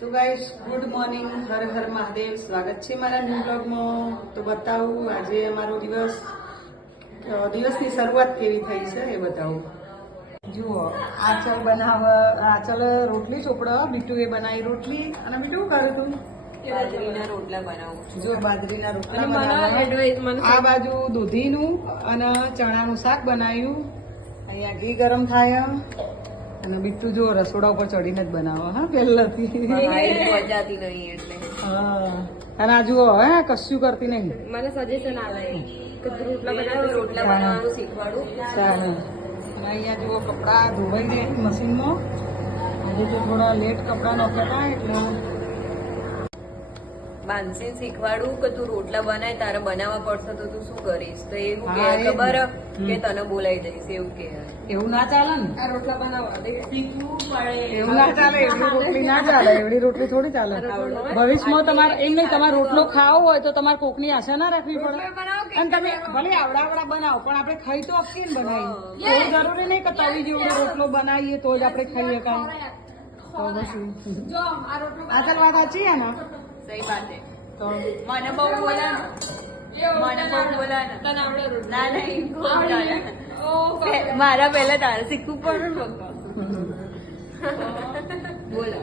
તો guys good morning, Har Har Mahadev. સ્વાગત છે મારા ન્યૂ બ્લોગમાં. તો બતાવું આજે અમારો દિવસની શરૂઆત કેવી થઈ છે એ બતાવું. જુઓ, આચલ આચલ રોટલી ચોપડો, બીટુએ બનાવી રોટલી. અને બીટું કર્યું તું? બાજરીના રોટલા બનાવું. જો બાજરીના રોટલા બનાવવા. આ બાજુ દૂધીનું અને ચણાનું શાક બનાવ્યું. અહીંયા ઘી ગરમ થાય અને બીટું જો રસોડા ઉપર ચડીને જ બનાવો. હા, પહેલાથી મજાતી નહીં એટલે. હા, અને આ જુઓ હે કશું કરતી નહીં. મને સજેશન આવે કે રોટલા બનાવવાનું શીખવાડું. સારું. અને અહીંયા જુઓ કપડાં ધોવાઈ ગયા મશીનમાં. આજે તો થોડા લેટ કપડાં નાખ્યા હતા એટલે માનસી શીખવાડું કે તું રોટલા બનાય, તારે બનાવવા પડશે તો તું શું કરીશ? તો એવું કે હા, એ જ. ખબર કે તને બોલાવી દઈશ એવું કે. એવું ના ચાલે ને. આ રોટલા બનાવવા શીખવું પડે. એવું ના ચાલે. એવડી રોટલી ના ચાલે. એવડી રોટલી થોડી ચાલે. ભવિષ્યમાં તમારે એમ નહીં, તમારે રોટલો ખાવો હોય તો તમારે કોકની આશા ના રાખવી પડે. અને તમે ભલે આવડા બનાવો પણ આપણે ખાઈ તો આપીએ ને બનાવી. એવું જરૂરી નહીં કે તવી જેવડો રોટલો બનાવીએ તો જ આપણે ખાઈએ કાંઈ. તો પછી આ ચાલ વાત સાચી છે ને. સહી વાત છે. તો મને બહુ બોલા મને બહુ બોલા તને આવડે રોટલા? ના નહીં, મારા પહેલા તારે શીખવું પડે ને. બોલો